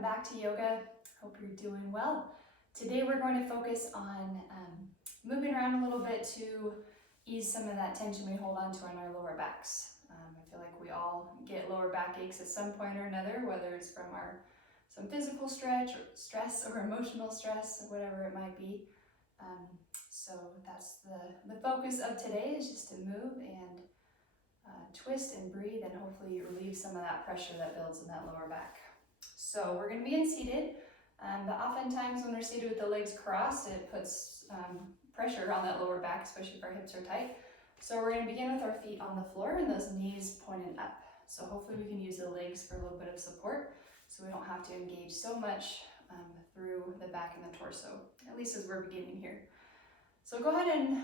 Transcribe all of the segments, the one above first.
welcome back to yoga. Hope you're doing well. Today we're going to focus on moving around a little bit to ease some of that tension we hold on to on our lower backs. I feel like we all get lower back aches at some point or another, whether it's from some physical stress or emotional stress, or whatever it might be. So that's the focus of today, is just to move and twist and breathe, and hopefully relieve some of that pressure that builds in that lower back. So we're going to begin seated, but oftentimes when we're seated with the legs crossed, it puts pressure on that lower back, especially if our hips are tight. So we're going to begin with our feet on the floor and those knees pointed up. So hopefully we can use the legs for a little bit of support, so we don't have to engage so much through the back and the torso, at least as we're beginning here. So go ahead and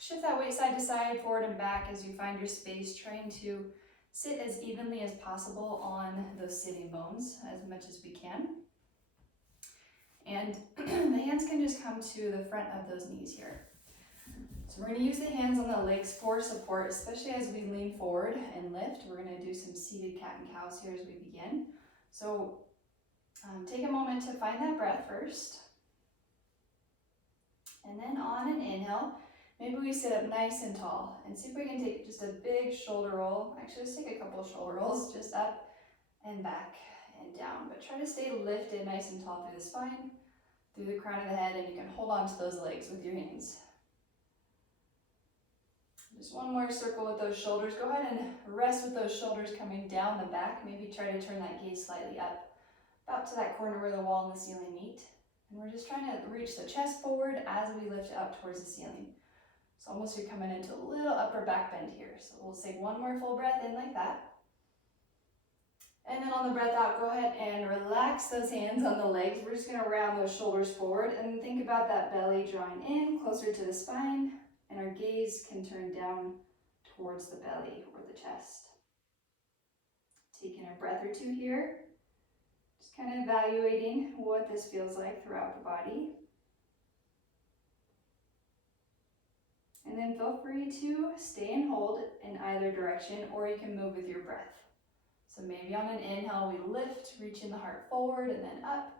shift that weight side to side, forward and back as you find your space, trying to sit as evenly as possible on those sitting bones as much as we can. And the hands can just come to the front of those knees here. So we're going to use the hands on the legs for support, especially as we lean forward and lift. We're going to do some seated cat and cows here as we begin. So take a moment to find that breath first. And then on an inhale, maybe we sit up nice and tall, and see if we can take just a big shoulder roll. Actually, let's take a couple of shoulder rolls, just up and back and down. But try to stay lifted nice and tall through the spine, through the crown of the head, and you can hold on to those legs with your hands. Just one more circle with those shoulders. Go ahead and rest with those shoulders coming down the back. Maybe try to turn that gaze slightly up, about to that corner where the wall and the ceiling meet. And we're just trying to reach the chest forward as we lift up towards the ceiling. So almost you're coming into a little upper back bend here. So we'll take one more full breath in like that. And then on the breath out, go ahead and relax those hands on the legs. We're just going to round those shoulders forward and think about that belly drawing in closer to the spine, and our gaze can turn down towards the belly or the chest. Taking a breath or two here. Just kind of evaluating what this feels like throughout the body. And then feel free to stay and hold in either direction, or you can move with your breath. So maybe on an inhale, we lift, reaching the heart forward and then up.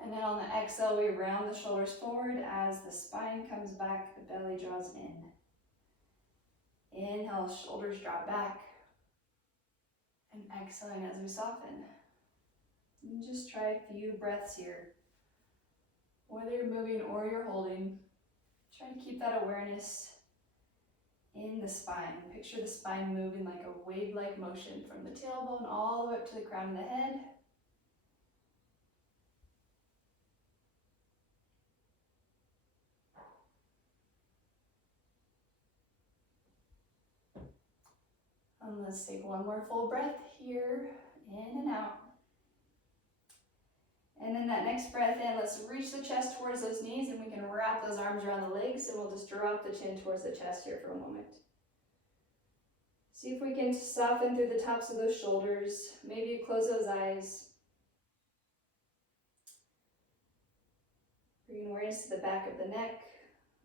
And then on the exhale, we round the shoulders forward as the spine comes back, the belly draws in. Inhale, shoulders drop back. And exhaling as we soften. And just try a few breaths here. Whether you're moving or you're holding, try to keep that awareness in the spine. Picture the spine moving like a wave-like motion from the tailbone all the way up to the crown of the head. And let's take one more full breath here, in and out. And then that next breath in, let's reach the chest towards those knees, and we can wrap those arms around the legs, and we'll just drop the chin towards the chest here for a moment. See if we can soften through the tops of those shoulders. Maybe you close those eyes. Bring awareness to the back of the neck,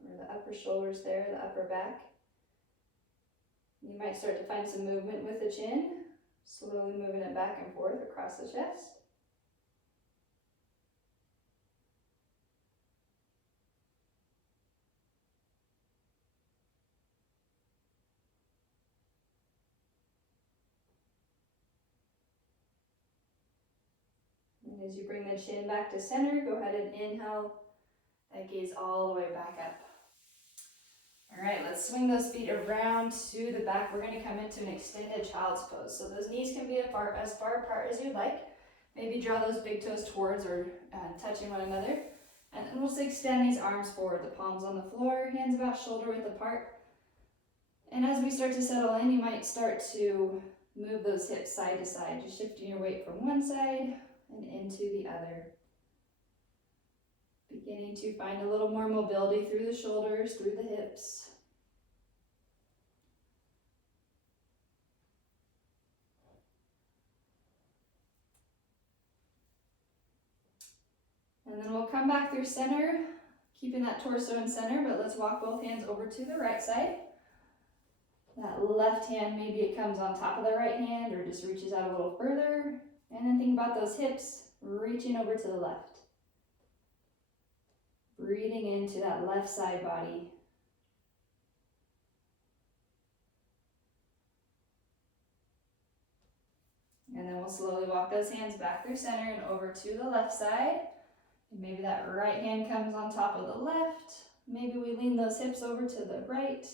or the upper shoulders there, the upper back. You might start to find some movement with the chin, slowly moving it back and forth across the chest. And as you bring the chin back to center, go ahead and inhale that gaze all the way back up. All right, let's swing those feet around to the back. We're going to come into an extended child's pose. So those knees can be as far apart as you'd like. Maybe draw those big toes towards or touching one another. And then we'll just extend these arms forward, the palms on the floor, hands about shoulder width apart. And as we start to settle in, you might start to move those hips side to side, just shifting your weight from one side and into the other. Beginning to find a little more mobility through the shoulders, through the hips. And then we'll come back through center, keeping that torso in center, but let's walk both hands over to the right side. That left hand, maybe it comes on top of the right hand or just reaches out a little further. And then think about those hips reaching over to the left. Breathing into that left side body. And then we'll slowly walk those hands back through center and over to the left side. And maybe that right hand comes on top of the left. Maybe we lean those hips over to the right.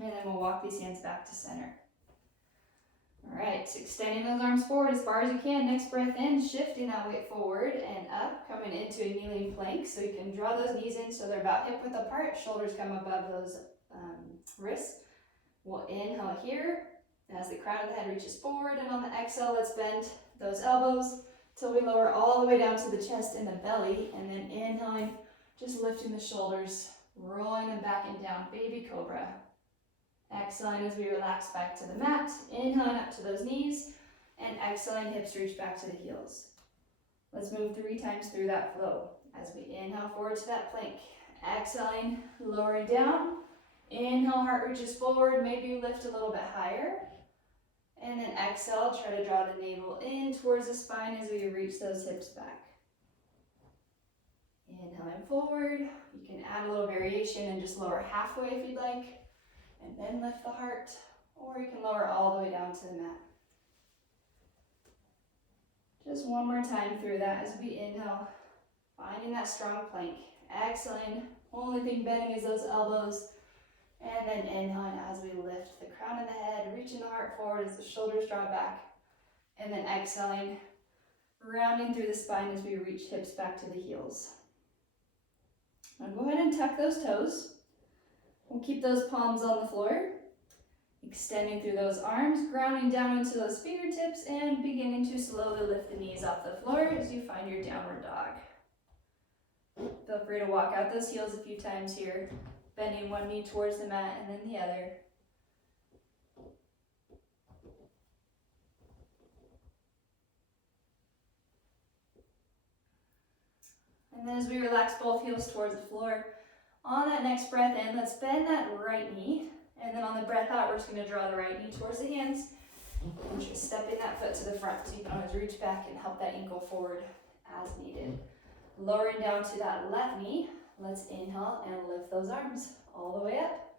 And then we'll walk these hands back to center. All right, so extending those arms forward as far as you can. Next breath in, shifting that weight forward and up, coming into a kneeling plank. So you can draw those knees in so they're about hip width apart, shoulders come above those wrists. We'll inhale here as the crown of the head reaches forward, and on the exhale, let's bend those elbows till we lower all the way down to the chest and the belly, and then inhaling, just lifting the shoulders, rolling them back and down, baby cobra. Exhaling as we relax back to the mat, inhaling up to those knees, and exhaling, hips reach back to the heels. Let's move 3 times through that flow. As we inhale forward to that plank, exhaling, lowering down, inhale, heart reaches forward, maybe you lift a little bit higher, and then exhale, try to draw the navel in towards the spine as we reach those hips back. Inhaling forward, you can add a little variation and just lower halfway if you'd like, and then lift the heart, or you can lower all the way down to the mat. Just one more time through that as we inhale, finding that strong plank. Exhaling, only thing bending is those elbows, and then inhaling as we lift the crown of the head, reaching the heart forward as the shoulders draw back, and then exhaling, rounding through the spine as we reach hips back to the heels. Now go ahead and tuck those toes. We'll keep those palms on the floor, extending through those arms, grounding down into those fingertips, and beginning to slowly lift the knees off the floor as you find your downward dog. Feel free to walk out those heels a few times here, bending one knee towards the mat and then the other. And then as we relax both heels towards the floor, on that next breath in, let's bend that right knee. And then on the breath out, we're just going to draw the right knee towards the hands. And just stepping that foot to the front so you can always reach back and help that ankle forward as needed. Lowering down to that left knee, let's inhale and lift those arms all the way up.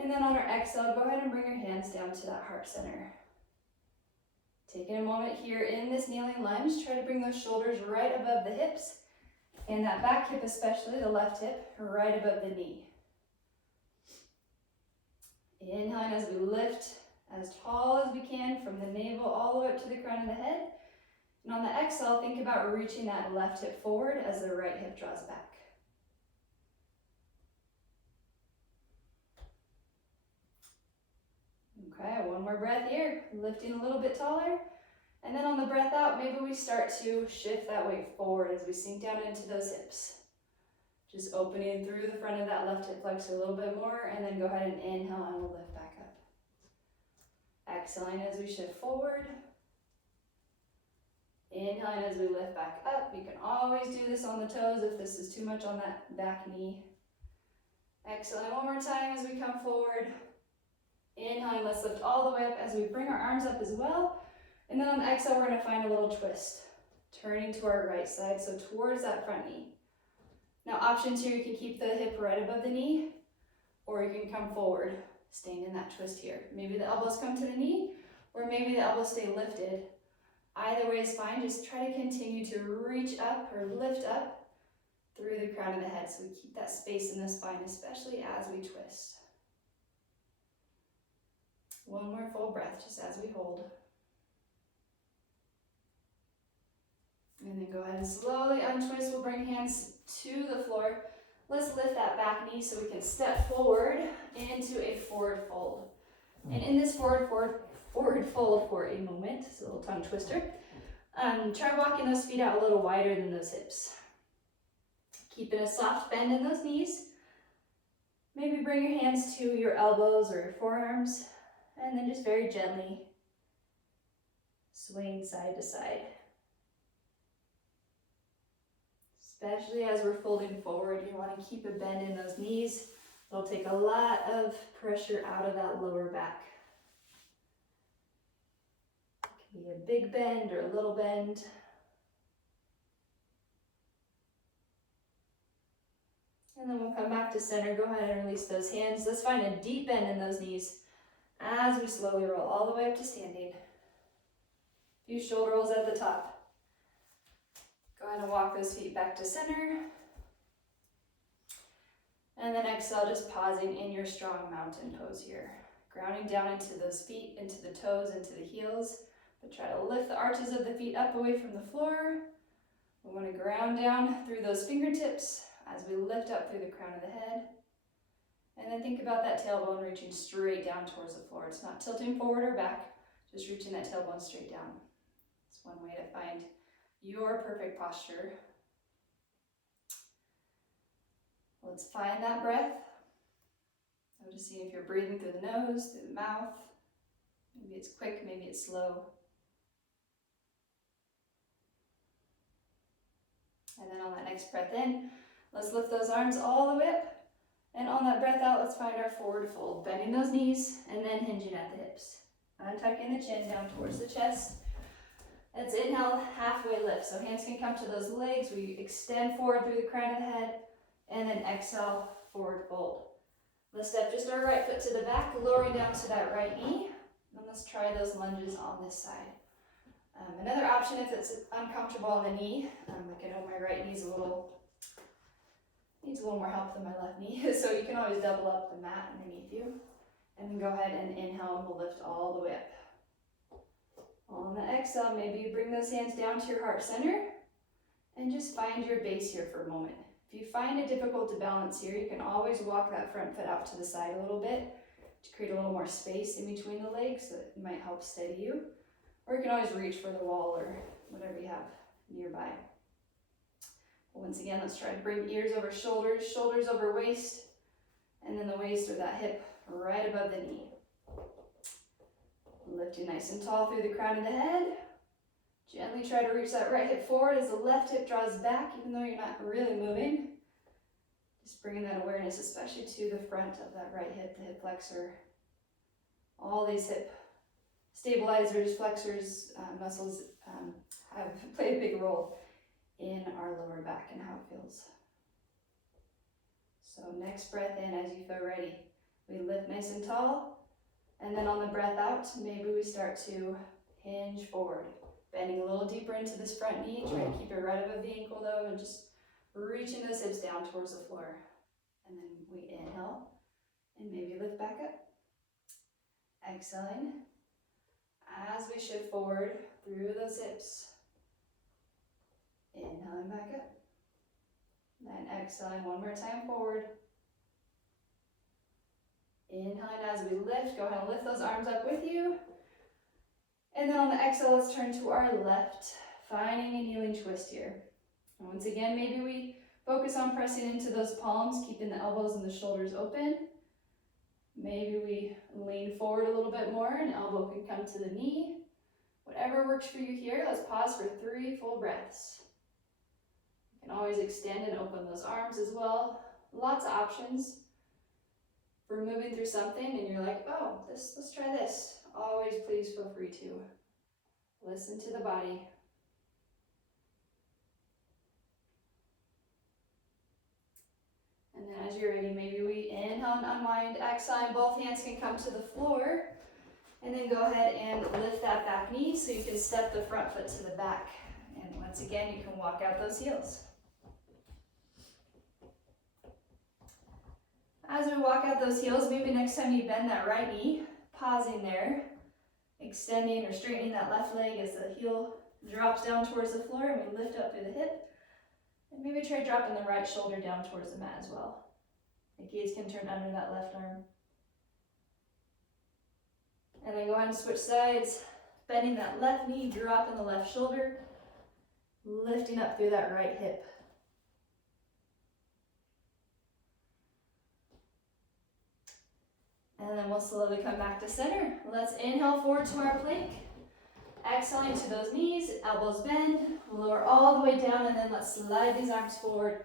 And then on our exhale, go ahead and bring your hands down to that heart center. Taking a moment here in this kneeling lunge, try to bring those shoulders right above the hips. And that back hip, especially the left hip, right above the knee. Inhaling as we lift as tall as we can from the navel all the way up to the crown of the head. And on the exhale, think about reaching that left hip forward as the right hip draws back. Okay, one more breath here, lifting a little bit taller. And then on the breath out, maybe we start to shift that weight forward as we sink down into those hips. Just opening through the front of that left hip flexor a little bit more, and then go ahead and inhale and we'll lift back up. Exhaling as we shift forward. Inhaling as we lift back up. You can always do this on the toes if this is too much on that back knee. Exhaling one more time as we come forward. Inhaling, let's lift all the way up as we bring our arms up as well. And then on the exhale, we're going to find a little twist, turning to our right side, so towards that front knee. Now options here, you can keep the hip right above the knee, or you can come forward, staying in that twist here. Maybe the elbows come to the knee, or maybe the elbows stay lifted. Either way is fine, just try to continue to reach up or lift up through the crown of the head, so we keep that space in the spine, especially as we twist. One more full breath, just as we hold. And then go ahead and slowly untwist. We'll bring hands to the floor. Let's lift that back knee so we can step forward into a forward fold. And in this forward fold for a moment, it's a little tongue twister. Try walking those feet out a little wider than those hips. Keeping a soft bend in those knees. Maybe bring your hands to your elbows or your forearms, and then just very gently swaying side to side. Especially as we're folding forward, you want to keep a bend in those knees. It'll take a lot of pressure out of that lower back. It can be a big bend or a little bend. And then we'll come back to center. Go ahead and release those hands. Let's find a deep bend in those knees as we slowly roll all the way up to standing. A few shoulder rolls at the top. Go ahead and walk those feet back to center. And then exhale, just pausing in your strong mountain pose here. Grounding down into those feet, into the toes, into the heels. But try to lift the arches of the feet up away from the floor. We want to ground down through those fingertips as we lift up through the crown of the head. And then think about that tailbone reaching straight down towards the floor. It's not tilting forward or back, just reaching that tailbone straight down. It's one way to find your perfect posture. Let's find that breath. Noticing if you're breathing through the nose, through the mouth. Maybe it's quick, maybe it's slow. And then on that next breath in, let's lift those arms all the way up. And on that breath out, let's find our forward fold. Bending those knees and then hinging at the hips. Untucking the chin down towards the chest. Let's inhale, halfway lift. So hands can come to those legs. We extend forward through the crown of the head. And then exhale, forward fold. Let's step just our right foot to the back, lowering down to that right knee. And let's try those lunges on this side. Another option if it's uncomfortable on the knee, like I know my right knee needs a little more help than my left knee, so you can always double up the mat underneath you. And then go ahead and inhale, and we'll lift all the way up. On the exhale, maybe you bring those hands down to your heart center and just find your base here for a moment. If you find it difficult to balance here, you can always walk that front foot out to the side a little bit to create a little more space in between the legs that might help steady you. Or you can always reach for the wall or whatever you have nearby. Once again, let's try to bring ears over shoulders, shoulders over waist, and then the waist or that hip right above the knee. Lifting nice and tall through the crown of the head. Gently try to reach that right hip forward as the left hip draws back, even though you're not really moving. Just bringing that awareness, especially to the front of that right hip, the hip flexor. All these hip stabilizers, flexors, muscles play a big role in our lower back and how it feels. So next breath in as you feel ready. We lift nice and tall, and then on the breath out, maybe we start to hinge forward. Bending a little deeper into this front knee, try to keep it right above the ankle though, and just reaching those hips down towards the floor. And then we inhale, and maybe lift back up. Exhaling. As we shift forward through those hips, inhaling back up, then exhaling one more time forward. Inhaling as we lift, go ahead and lift those arms up with you. And then on the exhale, let's turn to our left, finding a kneeling twist here. And once again, maybe we focus on pressing into those palms, keeping the elbows and the shoulders open. Maybe we lean forward a little bit more, an elbow can come to the knee. Whatever works for you here, let's pause for 3 full breaths. You can always extend and open those arms as well. Lots of options for moving through something and you're like, oh, let's try this. Always please feel free to listen to the body. And then as you're ready, maybe we inhale and unwind, exhale, both hands can come to the floor. And then go ahead and lift that back knee so you can step the front foot to the back. And once again, you can walk out those heels. As we walk out those heels, maybe next time you bend that right knee, pausing there, extending or straightening that left leg as the heel drops down towards the floor and we lift up through the hip. And maybe try dropping the right shoulder down towards the mat as well. The gaze can turn under that left arm. And then go ahead and switch sides, bending that left knee, dropping the left shoulder, lifting up through that right hip. And then we'll slowly come back to center. Let's inhale forward to our plank. Exhaling to those knees, elbows bend, lower all the way down, and then let's slide these arms forward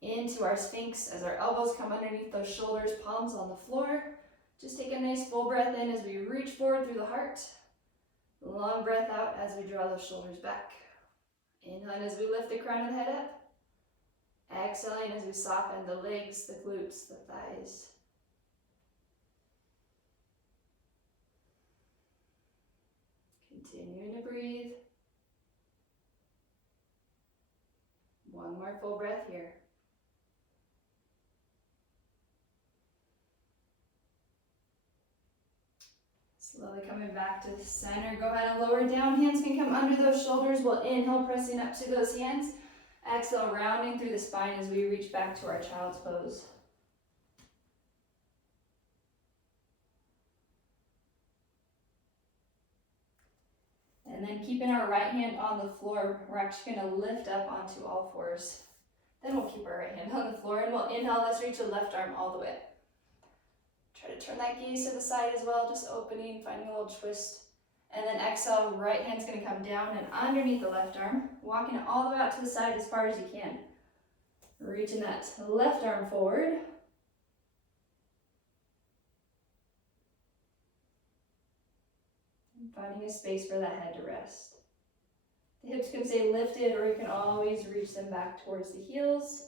into our Sphinx as our elbows come underneath those shoulders, palms on the floor. Just take a nice full breath in as we reach forward through the heart. Long breath out as we draw those shoulders back. Inhaling as we lift the crown of the head up. Exhaling as we soften the legs, the glutes, the thighs. Continuing to breathe. One more full breath here. Slowly coming back to the center. Go ahead and lower down. Hands can come under those shoulders. We'll inhale, pressing up to those hands. Exhale, rounding through the spine as we reach back to our child's pose. And then keeping our right hand on the floor, we're actually going to lift up onto all fours. Then we'll keep our right hand on the floor and we'll inhale. Let's reach the left arm all the way. Try to turn that gaze to the side as well, just opening, finding a little twist. And then exhale, right hand's going to come down and underneath the left arm, walking it all the way out to the side as far as you can. Reaching that left arm forward. And finding a space for that head to rest. The hips can stay lifted, or you can always reach them back towards the heels.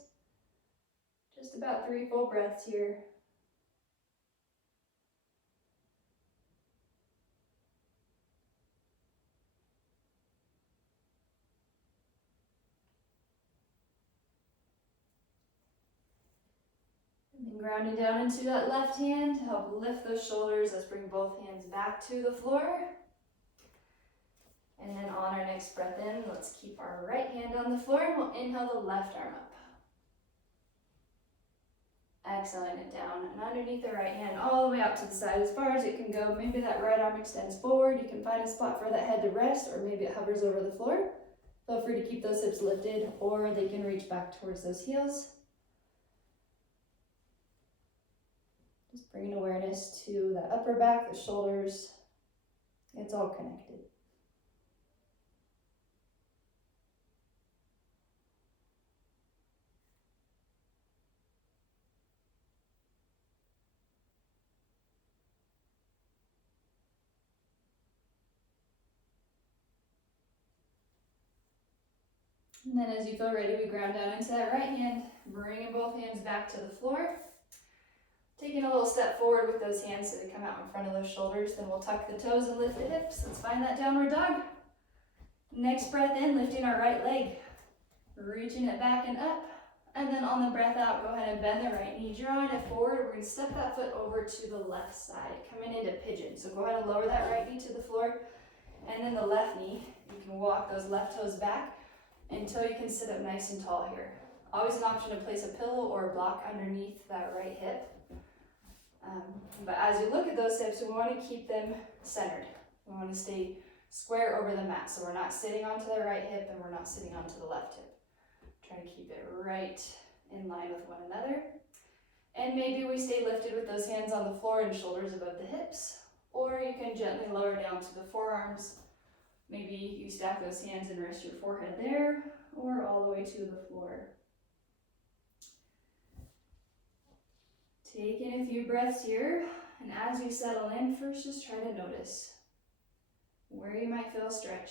Just about 3 full breaths here. And then grounding down into that left hand to help lift those shoulders. Let's bring both hands back to the floor. And then on our next breath in, let's keep our right hand on the floor and we'll inhale the left arm up. Exhaling it down and underneath the right hand all the way out to the side as far as it can go. Maybe that right arm extends forward. You can find a spot for that head to rest, or maybe it hovers over the floor. Feel free to keep those hips lifted, or they can reach back towards those heels. Just bringing awareness to the upper back, the shoulders. It's all connected. And then as you feel ready, we ground down into that right hand, bringing both hands back to the floor. Taking a little step forward with those hands so they come out in front of those shoulders. Then we'll tuck the toes and lift the hips. Let's find that downward dog. Next breath in, lifting our right leg, reaching it back and up. And then on the breath out, go ahead and bend the right knee, drawing it forward. We're going to step that foot over to the left side, coming into pigeon. So go ahead and lower that right knee to the floor. And then the left knee, you can walk those left toes back until you can sit up nice and tall here. Always an option to place a pillow or a block underneath that right hip. But as you look at those hips, we want to keep them centered. We want to stay square over the mat. So we're not sitting onto the right hip and we're not sitting onto the left hip. Try to keep it right in line with one another. And maybe we stay lifted with those hands on the floor and shoulders above the hips. Or you can gently lower down to the forearms. Maybe you stack those hands and rest your forehead there, or all the way to the floor. Taking a few breaths here, and as you settle in, first just try to notice where you might feel a stretch,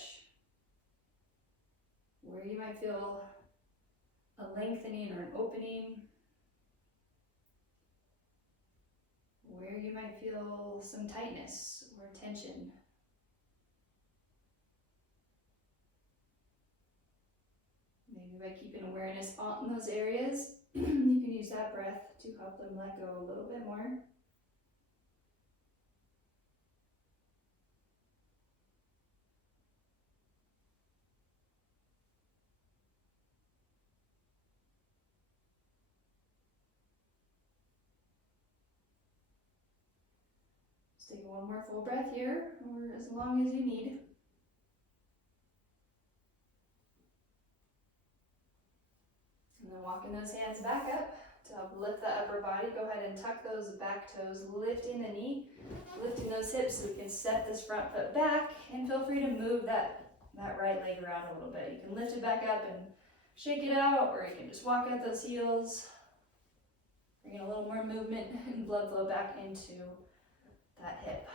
where you might feel a lengthening or an opening, where you might feel some tightness or tension. Maybe by keeping awareness on those areas, you can use that breath to help them let go a little bit more. Just take one more full breath here, or as long as you need. And then walking those hands back up To help lift the upper body, go ahead and tuck those back toes, lifting the knee, lifting those hips so we can step this front foot back, and feel free to move that right leg around a little bit. You can lift it back up and shake it out, or you can just walk at those heels. Bring a little more movement and blood flow back into that hip.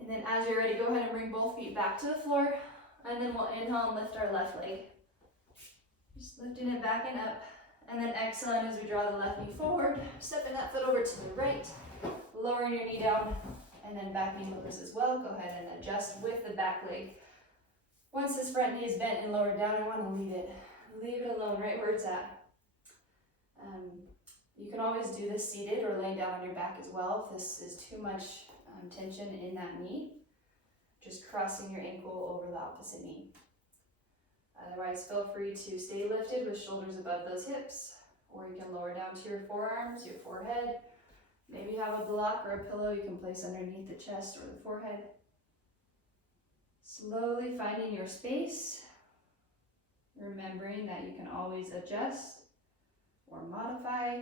And then as you're ready, go ahead and bring both feet back to the floor, and then we'll inhale and lift our left leg. Just lifting it back and up, and then exhaling as we draw the left knee forward, stepping that foot over to the right, lowering your knee down, and then back knee lowers as well. Go ahead and adjust with the back leg. Once this front knee is bent and lowered down, I want to leave it alone right where it's at. You can always do this seated or laying down on your back as well if this is too much tension in that knee. Just crossing your ankle over the opposite knee. Otherwise, feel free to stay lifted with shoulders above those hips, or you can lower down to your forearms, your forehead. Maybe you have a block or a pillow you can place underneath the chest or the forehead. Slowly finding your space, remembering that you can always adjust or modify.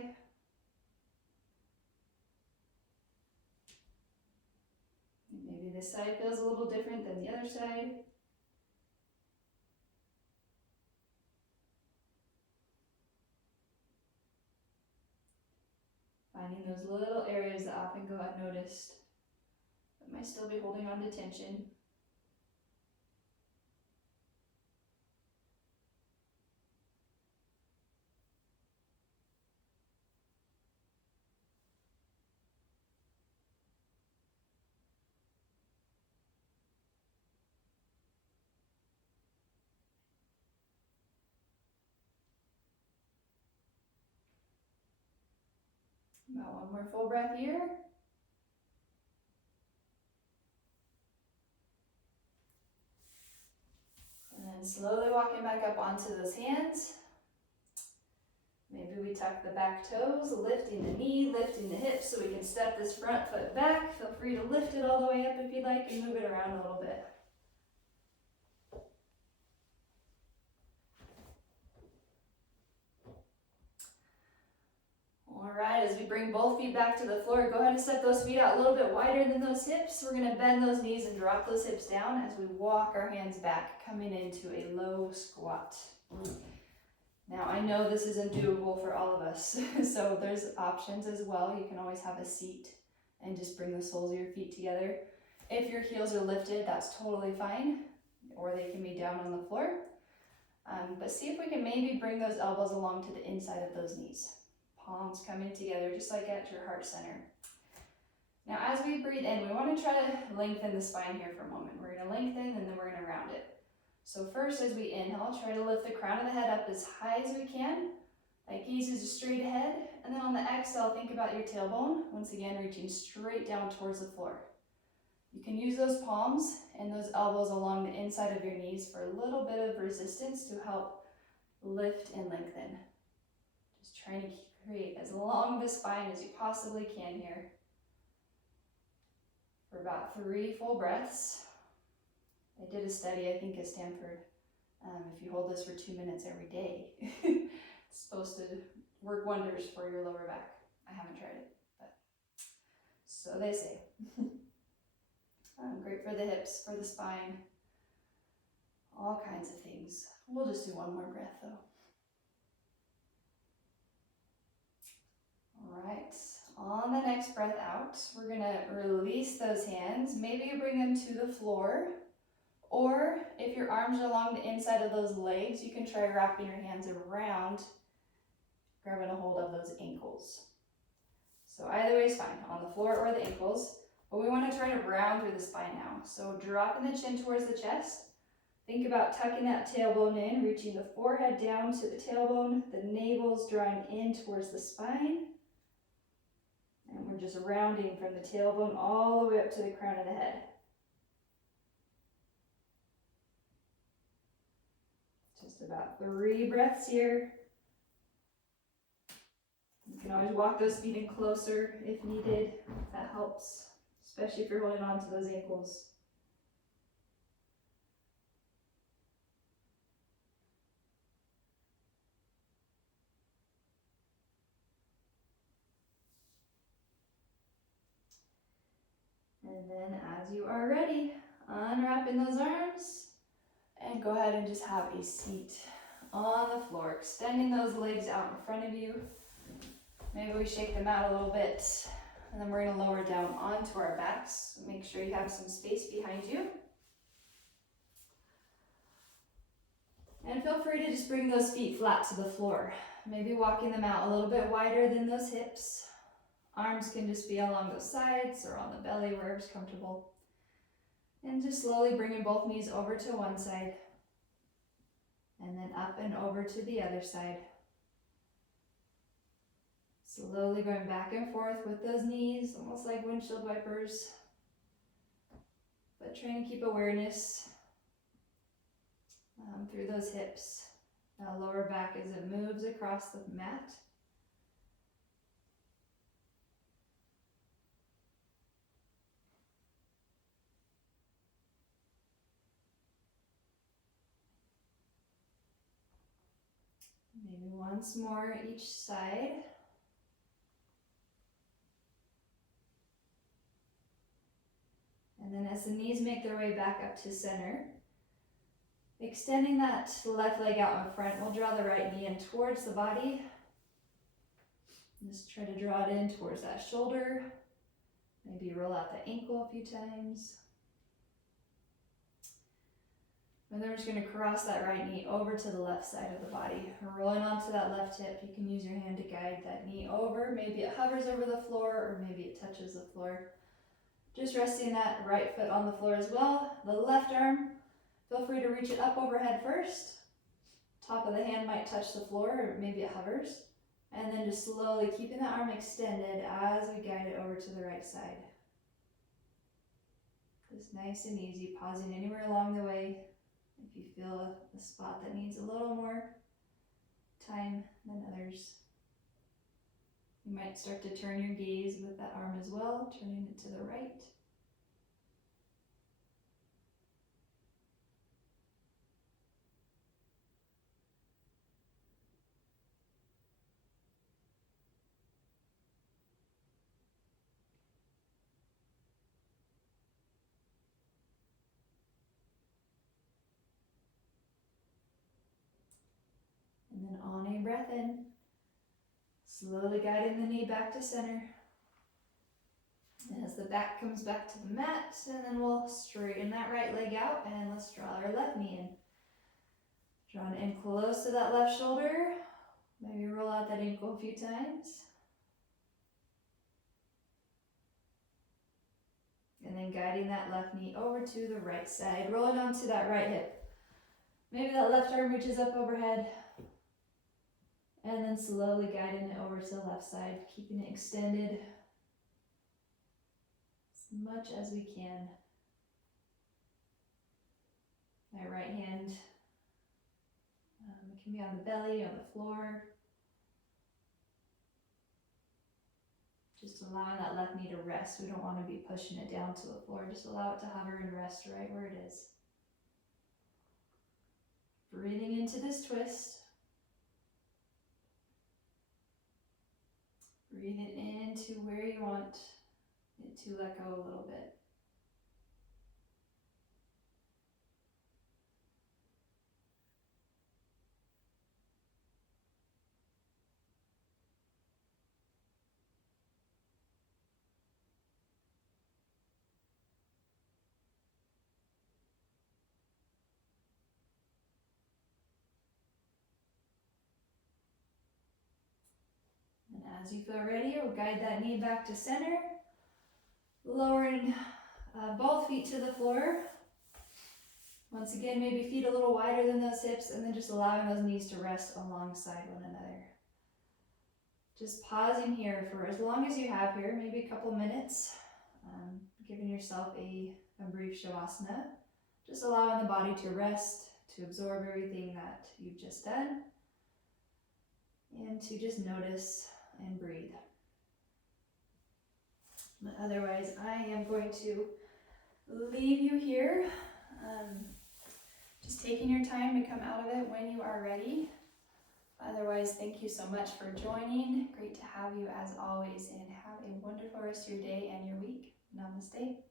Maybe this side feels a little different than the other side. Finding those little areas that often go unnoticed, but might still be holding on to tension. About one more full breath here. And then slowly walking back up onto those hands. Maybe we tuck the back toes, lifting the knee, lifting the hips so we can step this front foot back. Feel free to lift it all the way up if you'd like and move it around a little bit. All right, as we bring both feet back to the floor, go ahead and step those feet out a little bit wider than those hips. We're going to bend those knees and drop those hips down as we walk our hands back, coming into a low squat. Now, I know this isn't doable for all of us, so there's options as well. You can always have a seat and just bring the soles of your feet together. If your heels are lifted, that's totally fine, or they can be down on the floor. But see if we can maybe bring those elbows along to the inside of those knees. Palms coming together just like at your heart center. Now as we breathe in, we want to try to lengthen the spine here for a moment. We're going to lengthen and then we're going to round it. So first as we inhale, try to lift the crown of the head up as high as we can. That gaze is straight ahead. And then on the exhale, think about your tailbone. Once again, reaching straight down towards the floor. You can use those palms and those elbows along the inside of your knees for a little bit of resistance to help lift and lengthen. Just trying to create as long of a spine as you possibly can here for about 3 full breaths. I did a study, I think at Stanford. If you hold this for 2 minutes every day, it's supposed to work wonders for your lower back. I haven't tried it, but so they say. Great for the hips, for the spine, all kinds of things. We'll just do one more breath though. All right, on the next breath out, we're gonna release those hands. Maybe you bring them to the floor, or if your arms are along the inside of those legs, you can try wrapping your hands around, grabbing a hold of those ankles. So either way is fine, on the floor or the ankles, but we wanna try to round through the spine now. So dropping the chin towards the chest. Think about tucking that tailbone in, reaching the forehead down to the tailbone, the navel's drawing in towards the spine. And we're just rounding from the tailbone all the way up to the crown of the head. Just about 3 breaths here. You can always walk those feet in closer if needed. That helps, especially if you're holding on to those ankles. And then as you are ready, unwrapping those arms and go ahead and just have a seat on the floor, extending those legs out in front of you. Maybe we shake them out a little bit, and then we're going to lower down onto our backs. Make sure you have some space behind you. And feel free to just bring those feet flat to the floor. Maybe walking them out a little bit wider than those hips. Arms can just be along those sides or on the belly, wherever's comfortable. And just slowly bringing both knees over to one side. And then up and over to the other side. Slowly going back and forth with those knees, almost like windshield wipers. But trying to keep awareness through those hips. Now lower back as it moves across the mat. Maybe once more each side. And then as the knees make their way back up to center, extending that left leg out in front, we'll draw the right knee in towards the body. Just try to draw it in towards that shoulder. Maybe roll out the ankle a few times. And then we're just going to cross that right knee over to the left side of the body. Rolling onto that left hip, you can use your hand to guide that knee over. Maybe it hovers over the floor or maybe it touches the floor. Just resting that right foot on the floor as well. The left arm, feel free to reach it up overhead first. Top of the hand might touch the floor or maybe it hovers. And then just slowly keeping the arm extended as we guide it over to the right side. Just nice and easy, pausing anywhere along the way. If you feel a spot that needs a little more time than others. You might start to turn your gaze with that arm as well, turning it to the right. And then on a breath in, slowly guiding the knee back to center. And as the back comes back to the mat, and then we'll straighten that right leg out and let's draw our left knee in. Drawing in close to that left shoulder. Maybe roll out that ankle a few times. And then guiding that left knee over to the right side, rolling onto that right hip. Maybe that left arm reaches up overhead. And then slowly guiding it over to the left side, keeping it extended as much as we can. My right hand, it can be on the belly, on the floor. Just allowing that left knee to rest. We don't want to be pushing it down to the floor. Just allow it to hover and rest right where it is. Breathing into this twist. Breathing into where you want it to let go a little bit. As you feel ready, we'll guide that knee back to center, lowering both feet to the floor. Once again, maybe feet a little wider than those hips, and then just allowing those knees to rest alongside one another. Just pausing here for as long as you have here, maybe a couple minutes, giving yourself a brief shavasana. Just allowing the body to rest, to absorb everything that you've just done, and to just notice and breathe. But otherwise, I am going to leave you here. Just taking your time to come out of it when you are ready. Otherwise, thank you so much for joining. Great to have you as always, and have a wonderful rest of your day and your week. Namaste.